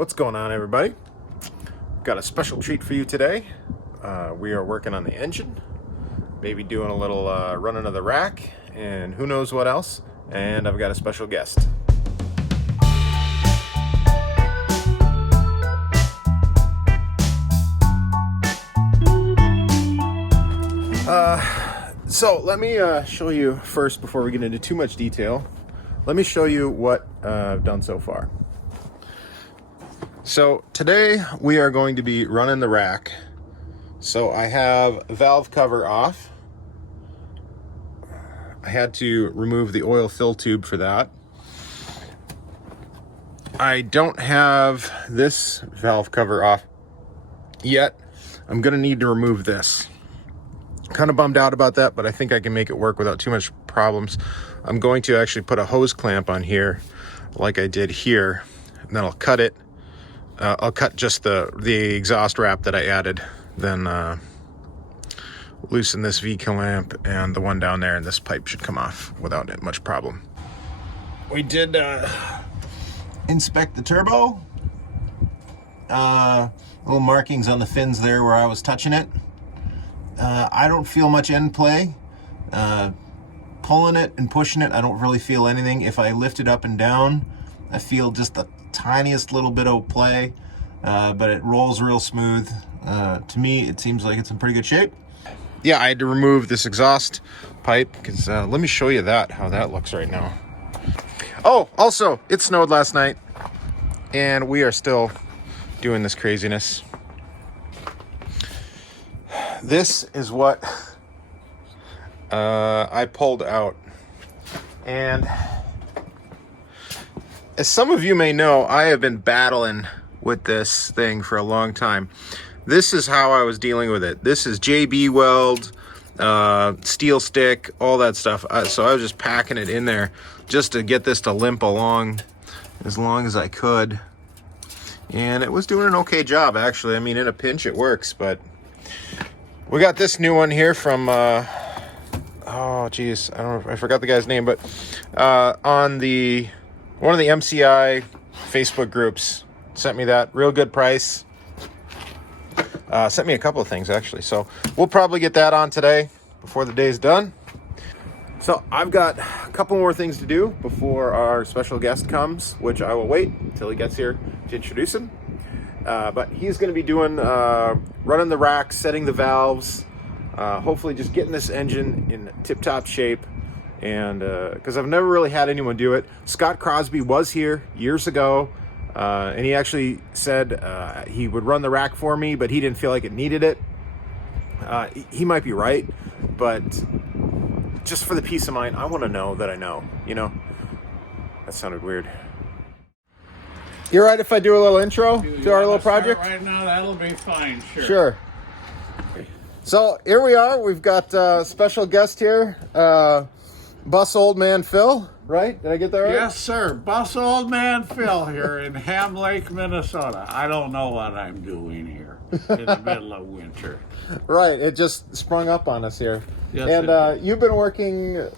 What's going on, everybody? Got a special treat for you today. We are working on the engine, maybe doing a little running of the rack, and who knows what else. And I've got a special guest. So let me show you first, before we get into too much detail, let me show you what I've done so far. So today we are going to be running the rack. So I have valve cover off. I had to remove the oil fill tube for that. I don't have this valve cover off yet. I'm gonna need to remove this. Kind of bummed out about that, but I think I can make it work without too much problems. I'm going to actually put a hose clamp on here like I did here, and then I'll cut it. I'll cut just the exhaust wrap that I added, then loosen this V-clamp and the one down there, and this pipe should come off without much problem. We did inspect the turbo. Little markings on the fins there where I was touching it. I don't feel much end play. Pulling it and pushing it, I don't really feel anything. If I lift it up and down, I feel just the tiniest little bit of play, but it rolls real smooth. To me, it seems like it's in pretty good shape. Yeah, I had to remove this exhaust pipe because let me show you how that looks right now. Oh, also, it snowed last night, and we are still doing this craziness. This is what I pulled out, and as some of you may know, I have been battling with this thing for a long time. This is how I was dealing with it. This is JB Weld, steel stick, all that stuff. So I was just packing it in there just to get this to limp along as long as I could. And it was doing an okay job, actually. I mean, in a pinch it works, but we got this new one here from, oh geez, I don't know, I forgot the guy's name, but on one of the MCI Facebook groups sent me that. Real good price. Sent me a couple of things, actually. So we'll probably get that on today before the day's done. So I've got a couple more things to do before our special guest comes, which I will wait until he gets here to introduce him. But he's going to be doing running the rack, setting the valves, hopefully just getting this engine in tip-top shape. And because I've never really had anyone do it. Scott Crosby was here years ago, and he actually said he would run the rack for me, but he didn't feel like it needed it. He might be right, but just for the peace of mind, I want to know that I know, you know? That sounded weird. You all right if I do a little intro to our little project? Right now, that'll be fine, sure. Sure. So here we are. We've got a special guest here, Bus Old Man Phil, right? Did I get that right? Yes, sir. Bus Old Man Phil here in Ham Lake, Minnesota. I don't know what I'm doing here in the middle of winter. Right. It just sprung up on us here. Yes, and you've been working,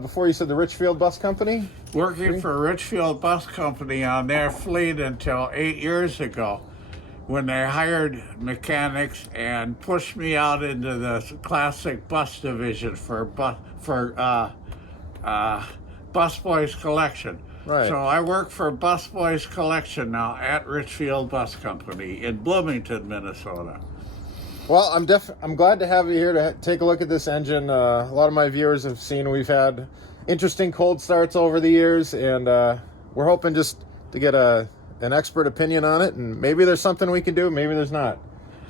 before you said the Richfield Bus Company? Working for Richfield Bus Company on their fleet until 8 years ago, when they hired mechanics and pushed me out into the classic bus division for Bus Boys Collection. Right. So I work for Bus Boys Collection now at Richfield Bus Company in Bloomington, Minnesota. Well, I'm glad to have you here to take a look at this engine. A lot of my viewers have seen we've had interesting cold starts over the years, and we're hoping just to get an expert opinion on it, and maybe there's something we can do, maybe there's not.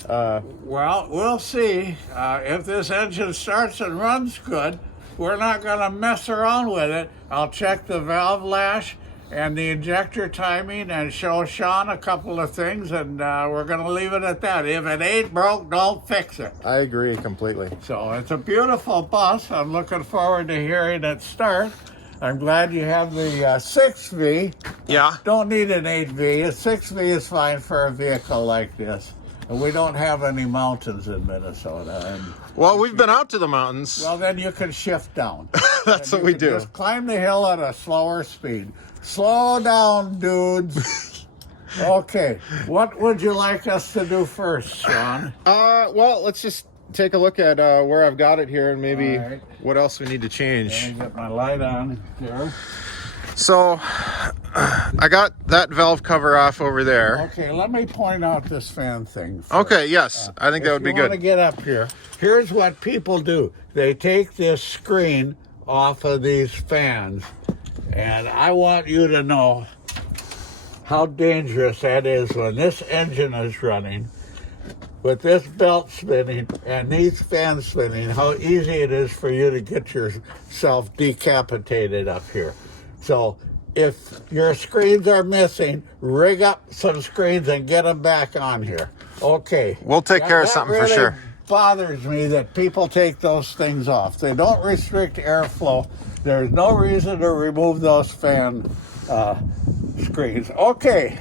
Well, we'll see. If this engine starts and runs good, we're not going to mess around with it. I'll check the valve lash and the injector timing and show Sean a couple of things, and we're going to leave it at that. If it ain't broke, don't fix it. I agree completely. So it's a beautiful bus. I'm looking forward to hearing it start. I'm glad you have the 6V. Yeah. Don't need an 8V. A 6V is fine for a vehicle like this. And we don't have any mountains in Minnesota. Well, we've been out to the mountains. Well, then you can shift down. That's what we do. Just climb the hill at a slower speed. Slow down, dudes. Okay, what would you like us to do first, Sean? Well, let's just take a look at where I've got it here and maybe All right. what else we need to Let change. me get my light on here. So I got that valve cover off over there. Okay, let me point out this fan thing first. Okay, yes, I think that would be If you want to good. get up here, here's what people do. They take this screen off of these fans, and I want you to know how dangerous that is when this engine is running, with this belt spinning and these fans spinning, how easy it is for you to get yourself decapitated up here. So if your screens are missing, rig up some screens and get them back on here. Okay. We'll take care of something for sure. Bothers me that people take those things off. They don't restrict airflow. There's no reason to remove those fan screens. Okay,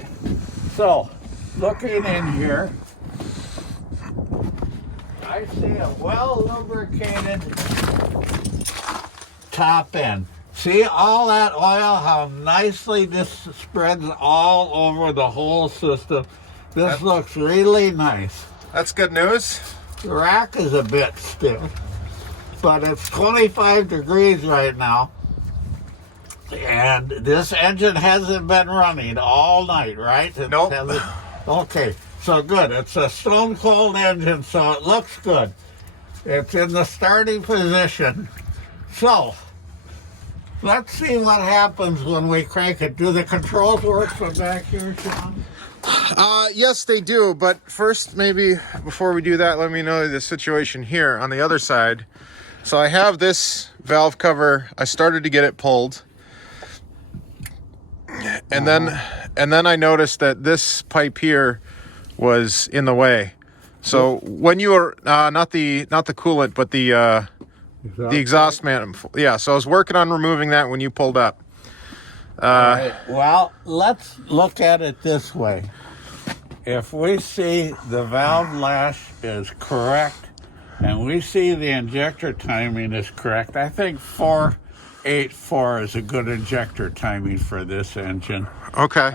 so looking in here, I see a well lubricated top end. See all that oil, how nicely this spreads all over the whole system. This looks really nice. That's good news. The rack is a bit stiff, but it's 25 degrees right now. And this engine hasn't been running all night, right? Nope. Okay, so good. It's a stone cold engine, so it looks good. It's in the starting position. So, let's see what happens when we crank it. Do the controls work from back here, Sean? Yes, they do. But first, maybe before we do that, let me know the situation here on the other side. So I have this valve cover. I started to get it pulled. And then I noticed that this pipe here was in the way. So when you were not the coolant, but the exhaust manifold. Yeah, so I was working on removing that when you pulled up. All right. Well, let's look at it this way. If we see the valve lash is correct and we see the injector timing is correct, I think 484 is a good injector timing for this engine. Okay.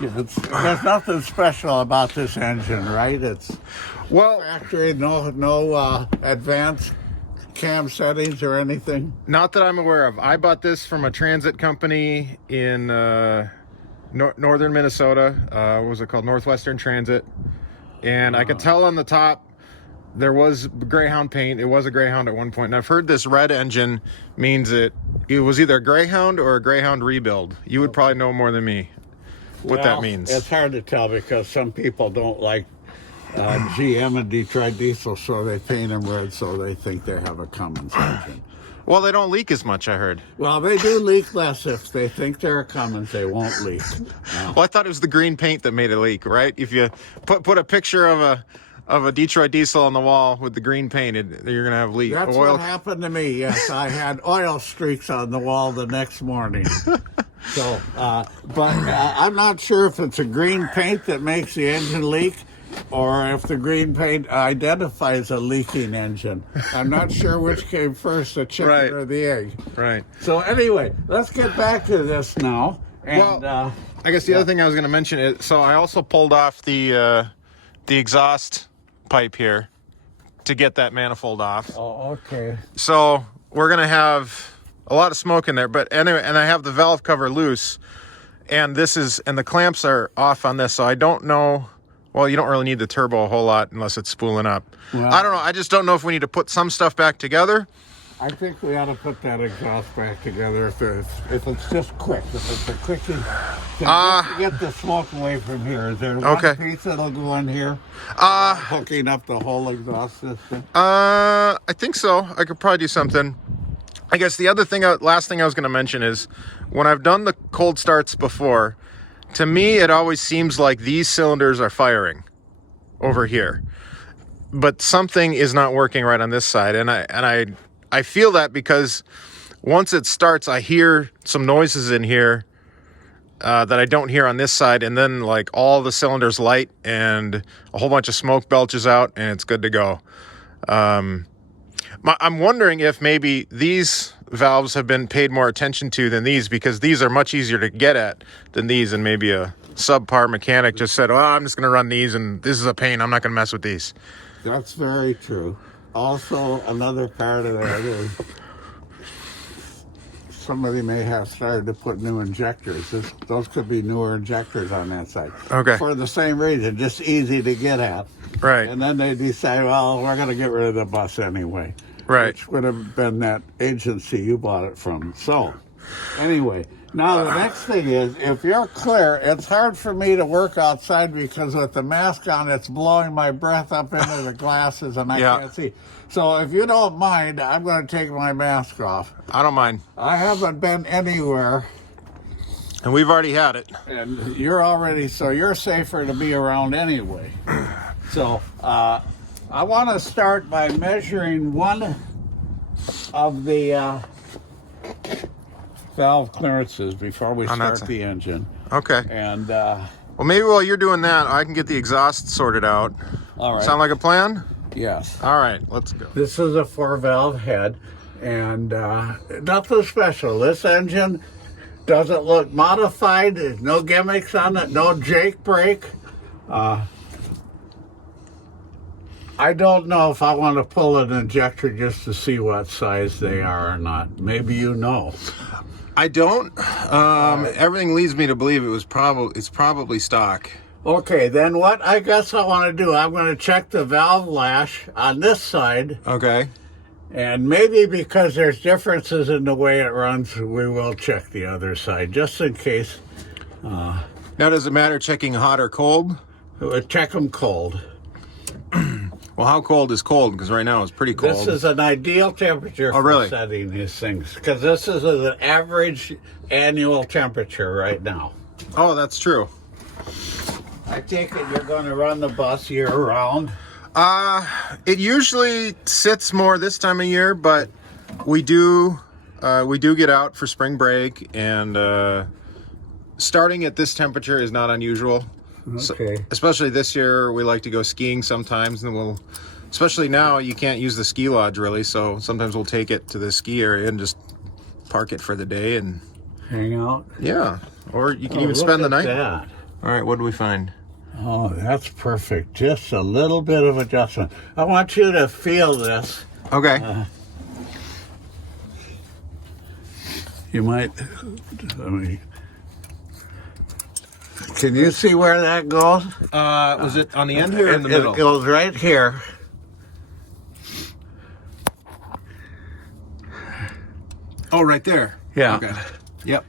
There's nothing special about this engine, right? It's Well, factory, no advanced cam settings or anything. not that I'm aware of. I bought this from a transit company in northern Minnesota. What was it called? Northwestern Transit. And I could tell on the top there was Greyhound paint. It was a Greyhound at one point. And I've heard this red engine means it was either a Greyhound or a Greyhound rebuild. You would probably know more than me what that means. It's hard to tell because some people don't like GM and Detroit Diesel, so they paint them red so they think they have a Cummins engine. Well, they don't leak as much, I heard. Well, they do leak less. If they think they're a Cummins, they won't leak. Well, I thought it was the green paint that made it leak, right? If you put a picture of a Detroit Diesel on the wall with the green painted, you're gonna have leak That's oil. what happened to me. Yes, I had oil streaks on the wall the next morning. So, but I'm not sure if it's a green paint that makes the engine leak or if the green paint identifies a leaking engine. I'm not sure which came first, the chicken Right. or the egg. Right. So anyway, let's get back to this now. And Well, I guess the other thing I was going to mention is, so I also pulled off the exhaust pipe here to get that manifold off. oh, okay. So we're going to have a lot of smoke in there. But anyway, and I have the valve cover loose, and the clamps are off on this, so I don't know. Well, you don't really need the turbo a whole lot unless it's spooling up. Well, I don't know. I just don't know if we need to put some stuff back together. I think we ought to put that exhaust back together if it's just quick. If it's a quickie, just to get the smoke away from here. Is there one Okay. piece that'll go in here? Hooking up the whole exhaust system? I think so. I could probably do something. I guess the last thing I was going to mention is when I've done the cold starts before, to me, it always seems like these cylinders are firing over here, but something is not working right on this side. And I feel that because once it starts, I hear some noises in here that I don't hear on this side. And then like all the cylinders light and a whole bunch of smoke belches out and it's good to go. I'm wondering if maybe these valves have been paid more attention to than these, because these are much easier to get at than these, and maybe a subpar mechanic just said, "Oh, I'm just going to run these, and this is a pain. I'm not going to mess with these." That's very true. Also, another part of that is somebody may have started to put new injectors. Those could be newer injectors on that side. Okay. For the same reason, just easy to get at. Right. And then they decide, well, we're going to get rid of the bus anyway. Right. Which would have been that agency you bought it from. So, anyway, now the next thing is, if you're clear, it's hard for me to work outside because with the mask on, it's blowing my breath up into the glasses and I can't see. So if you don't mind, I'm going to take my mask off. I don't mind. I haven't been anywhere. And we've already had it. And you're safer to be around anyway. So I want to start by measuring one of the valve clearances before we start the engine. Okay. And well, maybe while you're doing that, I can get the exhaust sorted out. all right. Sound like a plan? Yes. All right, let's go. This is a 4-valve head, and nothing special. This engine doesn't look modified. There's no gimmicks on it, no Jake brake. I don't know if I want to pull an injector just to see what size they are or not. Maybe you know. I don't. Everything leads me to believe it's probably stock. Okay, then what I guess I want to do, I'm going to check the valve lash on this side. Okay. And maybe because there's differences in the way it runs, we will check the other side, just in case. Now, does it matter checking hot or cold? We'll check them cold. Well, how cold is cold? Because right now it's pretty cold. This is an ideal temperature for setting these things, because this is an average annual temperature right now. Oh, that's true. I take it you're going to run the bus year-round? It usually sits more this time of year, but we do get out for spring break, and starting at this temperature is not unusual. Okay. So, especially this year, we like to go skiing sometimes, and especially now, you can't use the ski lodge really, so sometimes we'll take it to the ski area and just park it for the day and hang out. Yeah, or you can even spend the night. That. All right, what do we find? Oh, that's perfect. Just a little bit of adjustment. I want you to feel this. Okay. You might. Can you see where that goes? Was it on the end here or in the middle? It goes right here. Oh, right there. Yeah. Okay. Yep.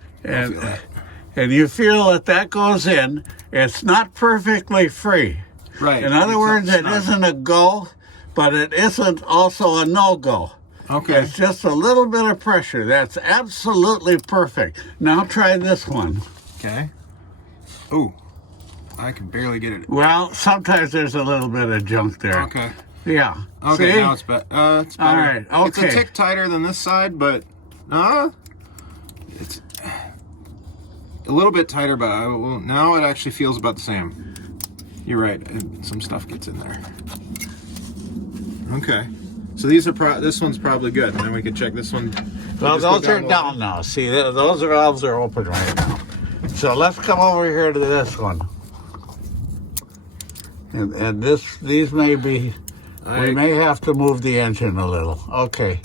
And you feel that goes in. It's not perfectly free. Right. In other words, it isn't a go, but it isn't also a no-go. Okay. It's just a little bit of pressure. That's absolutely perfect. Now try this one. Okay. Ooh, I can barely get it. Well, sometimes there's a little bit of junk there. Okay. Yeah. Okay, See? now it's better. It's better. All right, okay. It's a tick tighter than this side, but it's a little bit tighter, but now it actually feels about the same. You're right. Some stuff gets in there. Okay. So these are this one's probably good, and then we can check this one. Well, those are down now. See, those valves are open right now. So let's come over here to this one. And these may be, we may have to move the engine a little. Okay.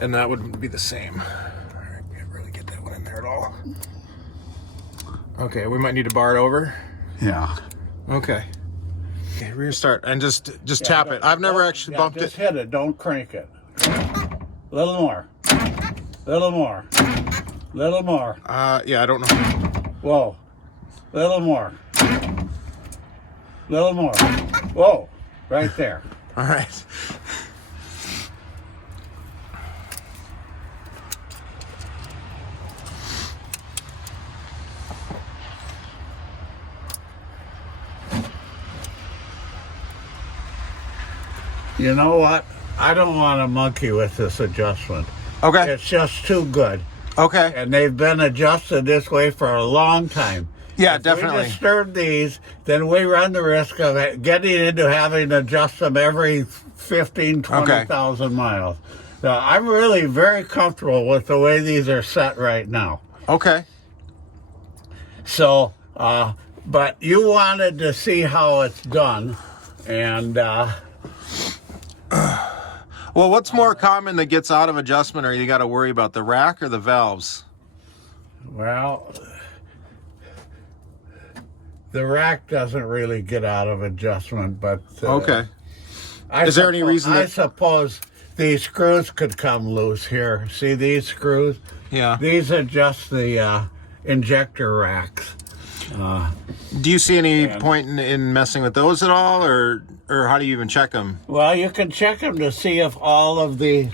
And that would be the same. All right, we can't really get that one in there at all. Okay, we might need to bar it over. Yeah. Okay. Okay, rear start and just tap it. I've never actually bumped just hit it. Don't crank it. Little more. Little more. Little more. Yeah, I don't know. Whoa. Little more. Little more. Whoa. Right there. All right. You know what? I don't want to monkey with this adjustment. Okay. It's just too good. Okay. And they've been adjusted this way for a long time. Yeah, if definitely. If we disturb these, then we run the risk of getting into having to adjust them every 15, 20,000 miles. So I'm really very comfortable with the way these are set right now. Okay. So But you wanted to see how it's done, and Well, what's more common that gets out of adjustment or you got to worry about, the rack or the valves? well, the rack doesn't really get out of adjustment, but Okay. Is there any reason I that... suppose these screws could come loose here. See these screws? Yeah. These are just the injector racks. Do you see any point in messing with those at all, or how do you even check them? Well, you can check them to see if all of the,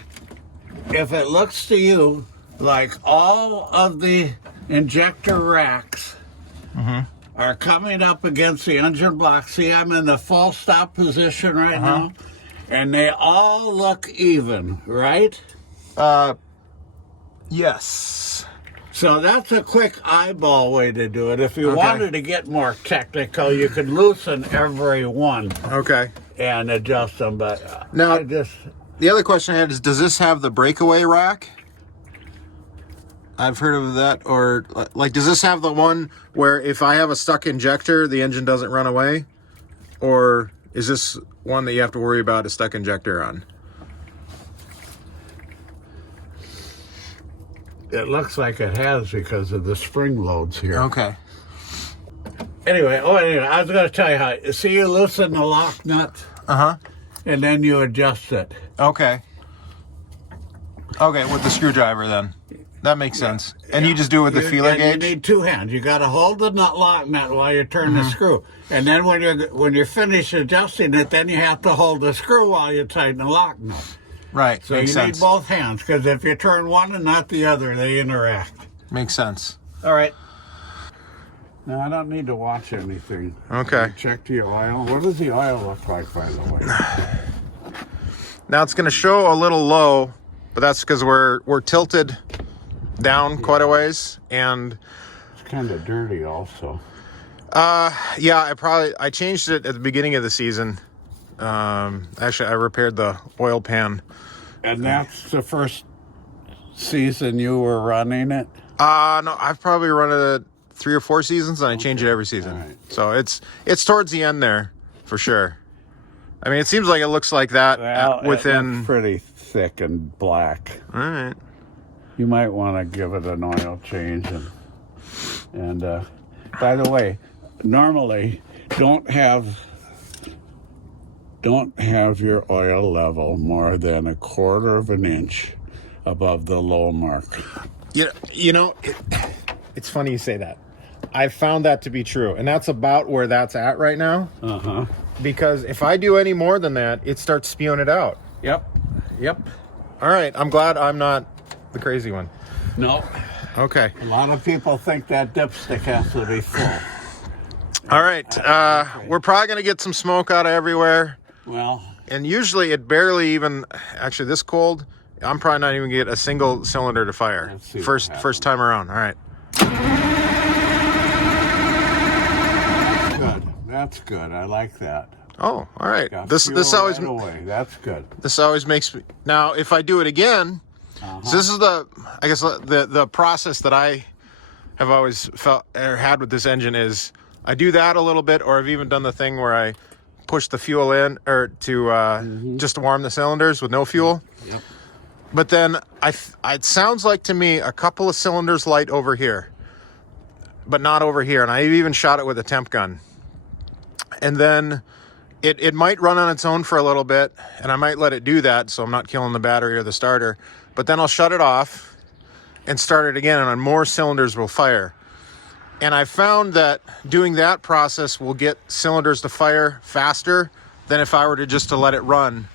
if it looks to you like all of the injector racks are coming up against the engine block. See, I'm in the full stop position right now, and they all look even, right? Yes. So that's a quick eyeball way to do it. If you wanted to get more technical, you could loosen every one Okay. and adjust them. But Now, I just, the other question I had is, does this have the breakaway rack? I've heard of that. Or, like, does this have the one where if I have a stuck injector, the engine doesn't run away? Or is this one that you have to worry about a stuck injector on? it looks like it has because of the spring loads here. Okay. Anyway, I was going to tell you how. See, you loosen the lock nut, and then you adjust it. Okay. Okay, with the screwdriver then. That makes sense. And you just do it with the feeler gauge? You need two hands. You got to hold the lock nut while you turn the screw, and then when you're finished adjusting it, then you have to hold the screw while you tighten the lock nut. Right, So makes you sense. need both hands, because if you turn one and not the other, they interact. Makes sense. All right. No, I don't need to watch anything. Okay. Check the oil. What does the oil look like, by the way? Now it's going to show a little low, but that's because we're tilted down quite a ways, and It's kind of dirty also. yeah, I changed it at the beginning of the season. Actually, I repaired the oil pan. And that's the first season you were running it? No, I've probably run it 3 or 4 seasons, and I change it every season. All right. So it's towards the end there for sure. I mean, it seems like it looks like that Well, within. it's pretty thick and black. All right. You might want to give it an oil change. And by the way, normally don't have your oil level more than 1/4 of an inch above the low mark. It's funny you say that. I found that to be true, and that's about where that's at right now. Because if I do any more than that, it starts spewing it out. Yep. All right, I'm glad I'm not the crazy one. No. Okay. A lot of people think that dipstick has to be full. All right. We're probably going to get some smoke out of everywhere. Well, And usually it barely even, actually this cold, I'm probably not even going to get a single cylinder to fire. Let's see what First time around. All right. good. That's good. I like that. Oh, all right. Got This fuel always right away. That's good. this always makes me. Now, if I do it again, so this is the process that I have always felt or had with this engine is I do that a little bit, or I've even done the thing where I push the fuel in or to just warm the cylinders with no fuel. Yep. But then it sounds like to me a couple of cylinders light over here, but not over here. And I even shot it with a temp gun. And then it might run on its own for a little bit, and I might let it do that so I'm not killing the battery or the starter. But then I'll shut it off and start it again, and more cylinders will fire. And I found that doing that process will get cylinders to fire faster than if I were to let it run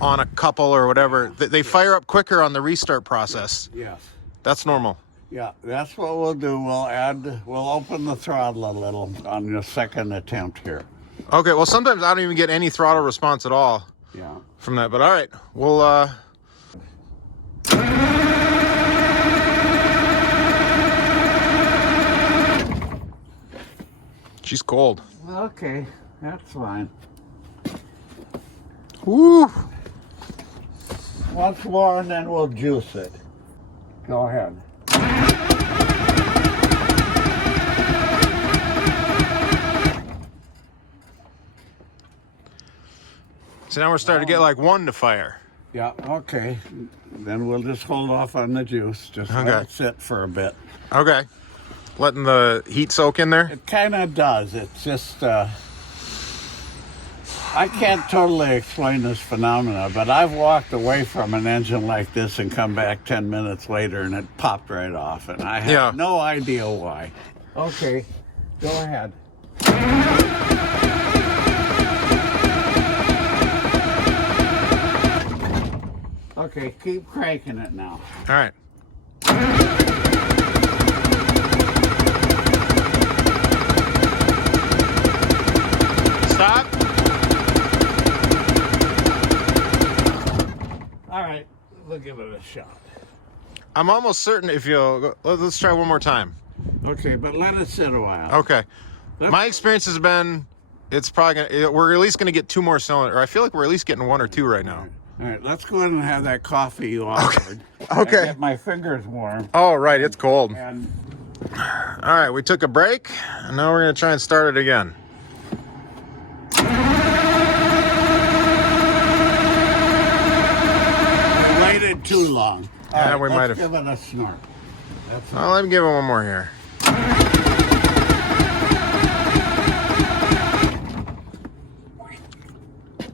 on a couple or whatever. They fire up quicker on the restart process. Yes. That's normal. Yeah, that's what we'll do. We'll open the throttle a little on the second attempt here. Okay, well, sometimes I don't even get any throttle response at all Yeah. from that. But all right, we'll... She's cold. Okay, that's fine. Woo! Once more, and then we'll juice it. Go ahead. So now we're starting to get like one to fire. Yeah, okay. Then we'll just hold off on the juice. Just let Okay. it sit for a bit. Okay. Letting the heat soak in there? It kind of does. It's just, I can't totally explain this phenomena, but I've walked away from an engine like this and come back 10 minutes later and it popped right off. And I have no idea why. Okay, go ahead. Okay, keep cranking it now. All right. Stop. All right, we'll give it a shot. I'm almost certain if you'll... Let's try one more time. Okay, but let it sit a while. Okay. My experience has been, it's probably gonna... We're at least going to get 2 more cylinders. Or I feel like we're at least getting 1 or 2 right now. All right, let's go ahead and have that coffee you offered. Okay. And get my fingers warm. Oh, right, it's cold. And All right, we took a break, and now we're going to try and start it again. waited too long. Yeah, All we might have. Give it a snort. That's Well, let me give it one more here.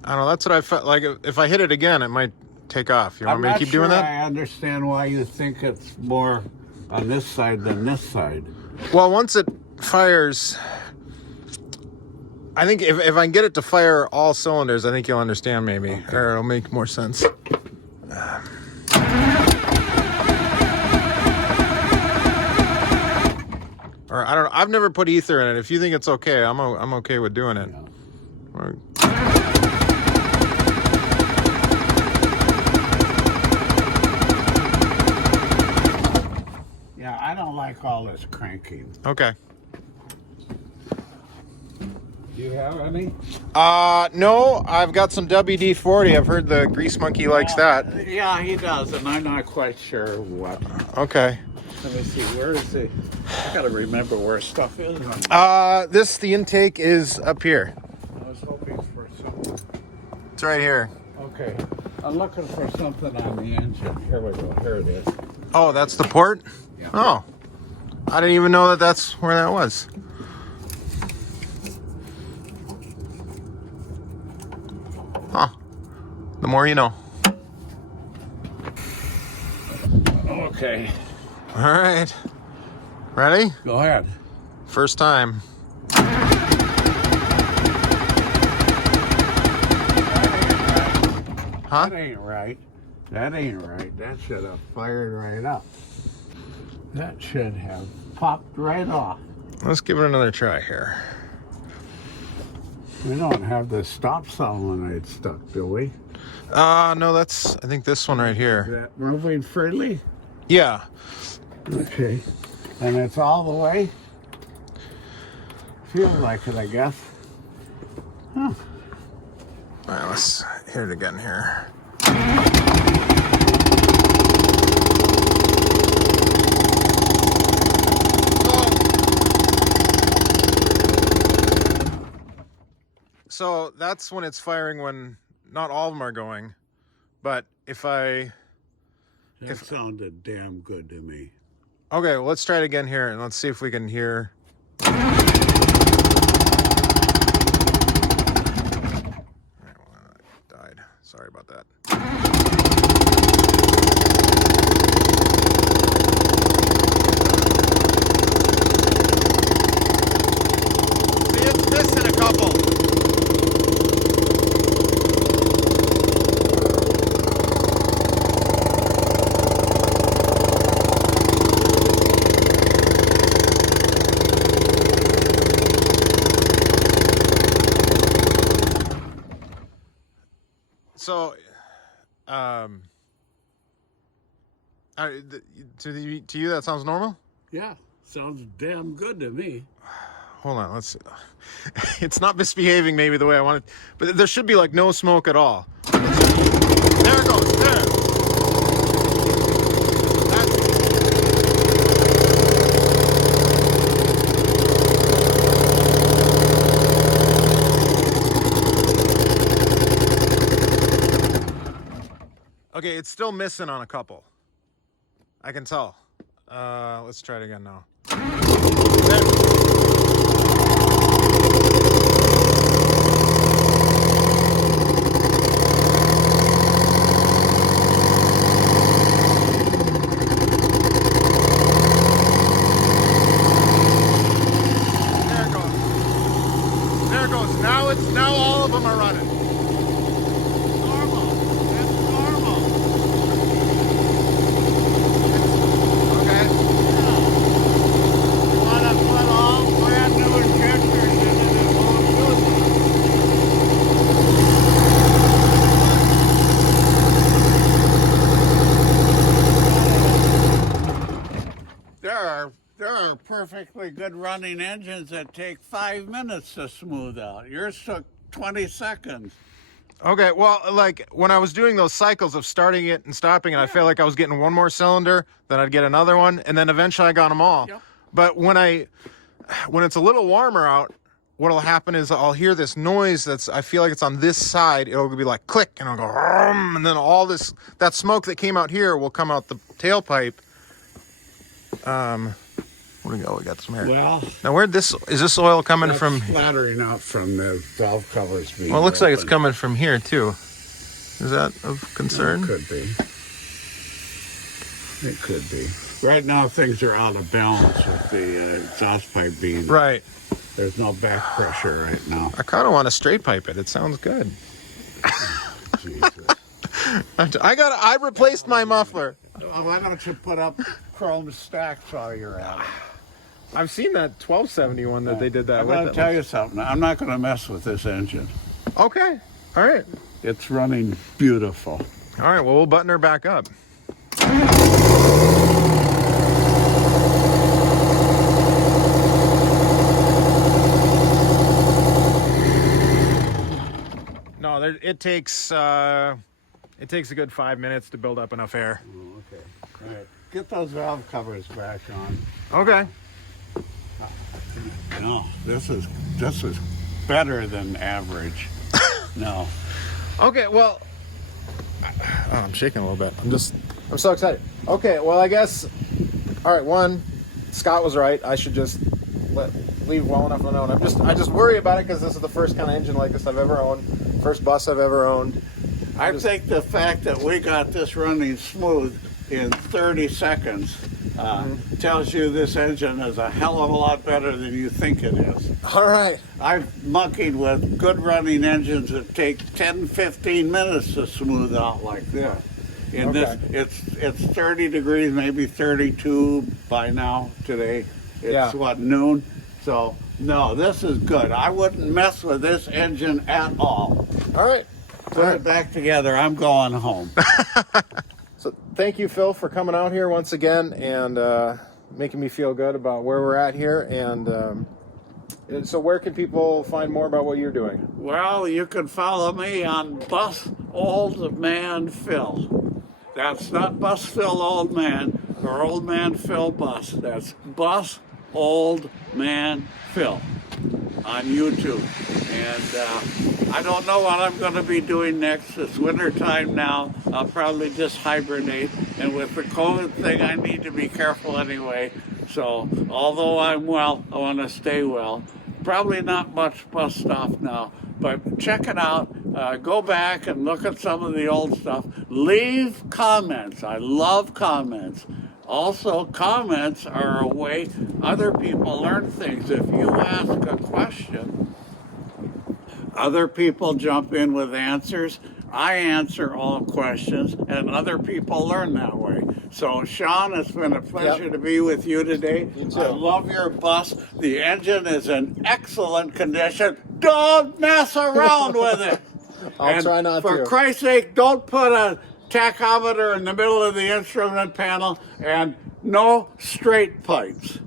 I don't know, that's what I felt like. If I hit it again, it might take off. You want me to keep doing that? I understand why you think it's more on this side than this side. Well, once it fires, I think if I can get it to fire all cylinders, I think you'll understand maybe, Okay. or it'll make more sense. Or I don't know. I've never put ether in it. If you think it's okay, I'm okay with doing it. Or- Yeah, I don't like all this cranking. Okay. Do you have any? No, I've got some WD-40. I've heard the Grease Monkey likes that. Yeah, he does, and I'm not quite sure what. Okay. Let me see, where is the... I gotta remember where stuff is. The intake is up here. I was hoping for something. It's right here. Okay, I'm looking for something on the engine. Here we go, here it is. Oh, that's the port? Yeah. Oh. I didn't even know that that's where that was. Huh. The more you know. Okay. All right. Ready? Go ahead. First time. Huh? That ain't right. That ain't right. That should have fired right up. That should have popped right off. Let's give it another try here. We don't have the stop solenoid stuck, do we? No, that's, I think this one right Is here. that moving freely? Yeah. Okay. And it's all the way? Feels like it, I guess. Huh. All right, let's hit it again here. So that's when it's firing when not all of them are going. But if I... That sounded damn good to me. Okay, well, let's try it again here and let's see if we can hear. All right, well, I died. Sorry about that. See, it's missing a couple. So, to you that sounds normal? Yeah, sounds damn good to me. Hold on, let's see. It's not misbehaving maybe the way I want it, but there should be like no smoke at all. There it goes, there. Okay, it's still missing on a couple. I can tell. Let's try it again now. Now all of them are running. Normal. That's normal. Okay. You want to put all brand new injectors in it, it won't do that. There are perfectly good running engines that take 5 minutes to smooth out. Yours took 20 seconds. Okay, well, like when I was doing those cycles of starting it and stopping it, I felt like I was getting one more cylinder, then I'd get another one, and then eventually I got them all. Yep. But when it's a little warmer out, what'll happen is I'll hear this noise I feel like it's on this side. It'll be like click, and I'll go, and then all that smoke that came out here will come out the tailpipe. Where'd we go? We got some air. Well, Now, is this oil coming that's from? flattering out from the valve covers being Well, it looks like it's open. coming from here too. Is that of concern? It could be. It could be. Right now, things are out of balance with the exhaust pipe being. Right. There's no back pressure right now. I kind of want to straight pipe it. It sounds good. Jesus. I replaced my muffler. Why don't you put up chrome stacks while you're at it? I've seen that 1271 that they did that I'm with. going to tell you something. I'm not going to mess with this engine. Okay. All right. It's running beautiful. All right. Well, we'll button her back up. No, it takes a good 5 minutes to build up enough air. Oh, okay. All right. Get those valve covers back on. Okay. No, this is better than average. No. Okay. Well, I'm shaking a little bit. I'm so excited. Okay. Well, I guess. All right. One, Scott was right. I should just leave well enough alone. I just worry about it because this is the first kind of engine like this I've ever owned. First bus I've ever owned. I think the fact that we got this running smooth in 30 seconds tells you this engine is a hell of a lot better than you think it is. All right. I've monkeyed with good running engines that take 10, 15 minutes to smooth out like this. In Okay. it's 30 degrees, maybe 32 by now today. It's noon? So no, this is good. I wouldn't mess with this engine at all. All right. Put it back together. I'm going home. So thank you, Phil, for coming out here once again and making me feel good about where we're at here. And so where can people find more about what you're doing? Well, you can follow me on Bus Old Man Phil. That's not Bus Phil Old Man or Old Man Phil Bus. That's Bus Old Man Phil on YouTube. And I don't know what I'm going to be doing next. It's winter time now. I'll probably just hibernate. And with the COVID thing, I need to be careful anyway. So although I'm well, I want to stay well. Probably not much bus stuff now, but check it out. Go back and look at some of the old stuff. Leave comments. I love comments. Also, comments are a way other people learn things. If you ask a question, other people jump in with answers. I answer all questions, and other people learn that way. So, Sean, it's been a pleasure to be with you today. You too. I love your bus. The engine is in excellent condition. Don't mess around with it. I'll try not for to. Christ's sake, don't put a tachometer in the middle of the instrument panel, and no straight pipes.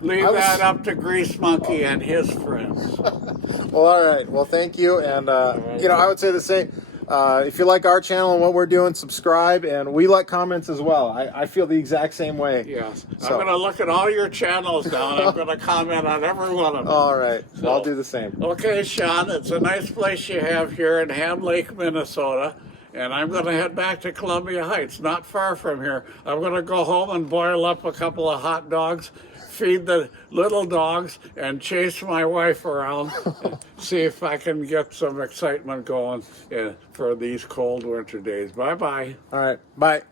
Leave that up to Grease Monkey and his friends. Well, all right. Well, thank you. And, I would say the same. If you like our channel and what we're doing, subscribe. And we like comments as well. I feel the exact same way. Yes. So. I'm going to look at all your channels now, and I'm going to comment on every one of them. All right. So, I'll do the same. Okay, Sean, it's a nice place you have here in Ham Lake, Minnesota. and I'm going to head back to Columbia Heights, not far from here. I'm going to go home and boil up a couple of hot dogs, feed the little dogs, and chase my wife around and see if I can get some excitement going for these cold winter days. Bye-bye. All right, bye.